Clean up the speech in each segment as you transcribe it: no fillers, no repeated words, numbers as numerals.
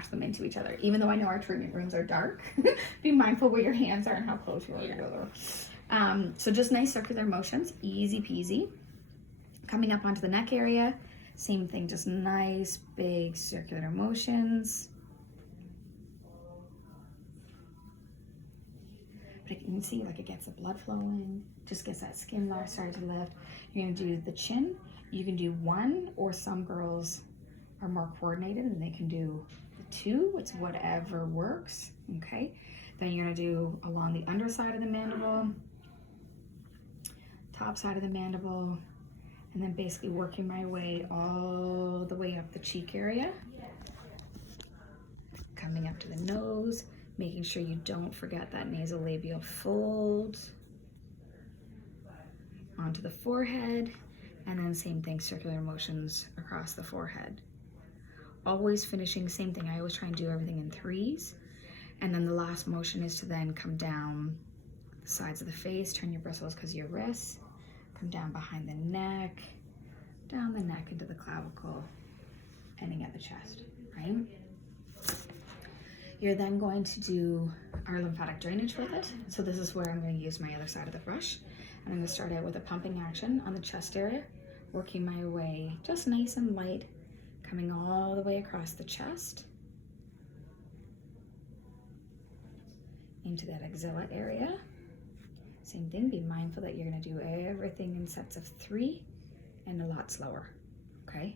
match them into each other. Even though I know our treatment rooms are dark, be mindful where your hands are and how close you are together. So just nice circular motions, easy peasy. Coming up onto the neck area, same thing, just nice big circular motions. But you can see like it gets the blood flowing, just gets that skin layer started to lift. You're gonna do the chin. You can do one, or some girls are more coordinated and they can do the two. It's whatever works, okay? Then you're gonna do along the underside of the mandible, top side of the mandible, and then basically working my way all the way up the cheek area. Coming up to the nose, making sure you don't forget that nasolabial fold. Onto the forehead, and then same thing, circular motions across the forehead. Always finishing, same thing, I always try and do everything in threes. And then the last motion is to then come down the sides of the face, turn your bristles because of your wrists, come down behind the neck, down the neck into the clavicle, ending at the chest, right? You're then going to do our lymphatic drainage with it. So this is where I'm going to use my other side of the brush. I'm going to start out with a pumping action on the chest area, working my way just nice and light, coming all the way across the chest, into that axilla area. Same thing, be mindful that you're going to do everything in sets of 3 and a lot slower, okay?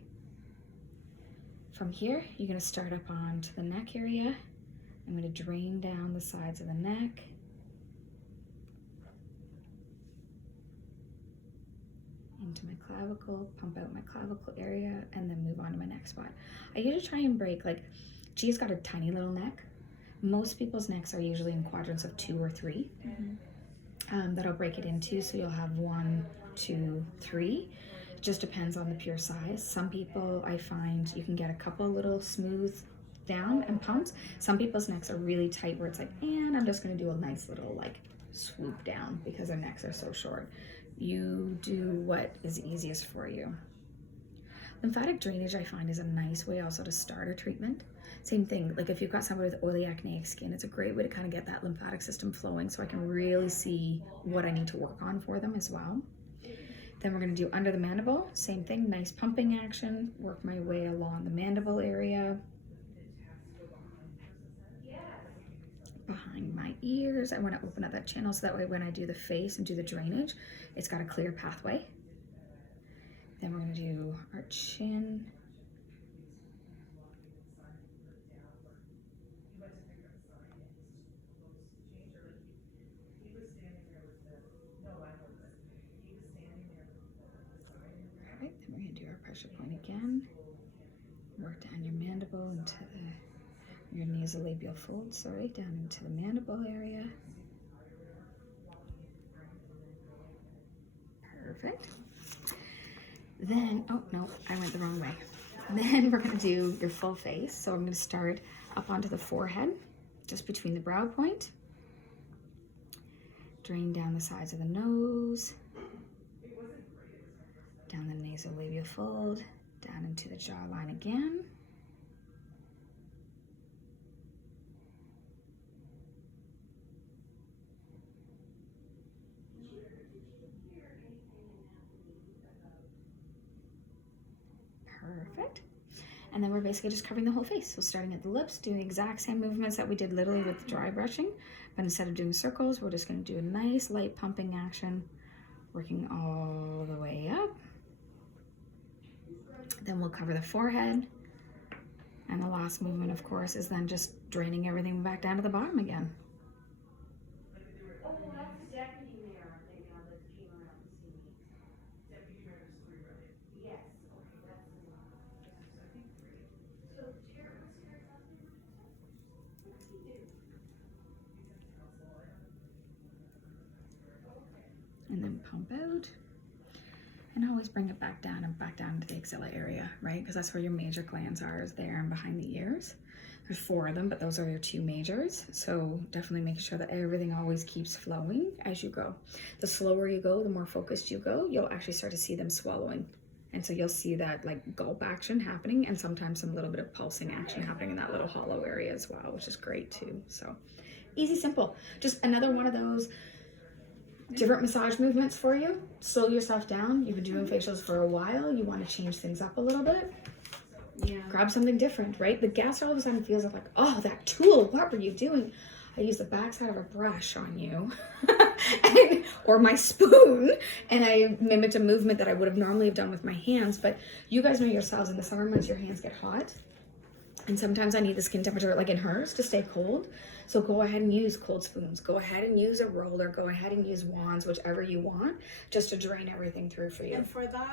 From here, you're going to start up onto the neck area. I'm going to drain down the sides of the neck. Into my clavicle, pump out my clavicle area, and then move on to my next spot. I usually try and break, like, Gia's got a tiny little neck. Most people's necks are usually in quadrants of 2 or 3. That I'll break it into, so you'll have 1, 2, 3. It just depends on the pure size. Some people, I find you can get a couple little smooth down and pumps. Some people's necks are really tight where it's like, and I'm just gonna do a nice little like swoop down because their necks are so short. You do what is easiest for you. Lymphatic drainage, I find, is a nice way also to start a treatment. Same thing, like if you've got somebody with oily acneic skin, it's a great way to kind of get that lymphatic system flowing so I can really see what I need to work on for them as well. Then we're going to do under the mandible, same thing, nice pumping action, work my way along the mandible area. Behind my ears, I want to open up that channel so that way when I do the face and do the drainage, it's got a clear pathway. Then we're going to do our chin. All right, then we're going to do our pressure point again. Work down your mandible into your nasolabial fold, down into the mandible area. Perfect. Then, oh no, I went the wrong way. Then we're gonna do your full face. So I'm gonna start up onto the forehead, just between the brow point. Drain down the sides of the nose, down the nasolabial fold, down into the jawline again. Perfect. And then we're basically just covering the whole face. So starting at the lips, doing the exact same movements that we did literally with dry brushing, but instead of doing circles, we're just going to do a nice light pumping action, working all the way up. Then we'll cover the forehead. And the last movement, of course, is then just draining everything back down to the bottom again. And then pump out, and always bring it back down and back down to the axilla area, right? Because that's where your major glands are, is there and behind the ears. There's 4 of them, but those are your 2 majors. So definitely make sure that everything always keeps flowing as you go. The slower you go, the more focused you go, you'll actually start to see them swallowing And so you'll see that like gulp action happening, and sometimes some little bit of pulsing action happening in that little hollow area as well, which is great too. So easy, simple. Just another one of those different massage movements for you. Slow yourself down. You've been doing facials for a while. You want to change things up a little bit. Yeah. Grab something different, right? The guest all of a sudden feels like, oh, that tool, what were you doing? I used the backside of a brush on you or my spoon, and I mimicked a movement that I would have normally have done with my hands. But you guys know yourselves, in the summer months your hands get hot, and sometimes I need the skin temperature, like in hers, to stay cold. So go ahead and use cold spoons. Go ahead and use a roller. Go ahead and use wands, whichever you want, just to drain everything through for you. And for that,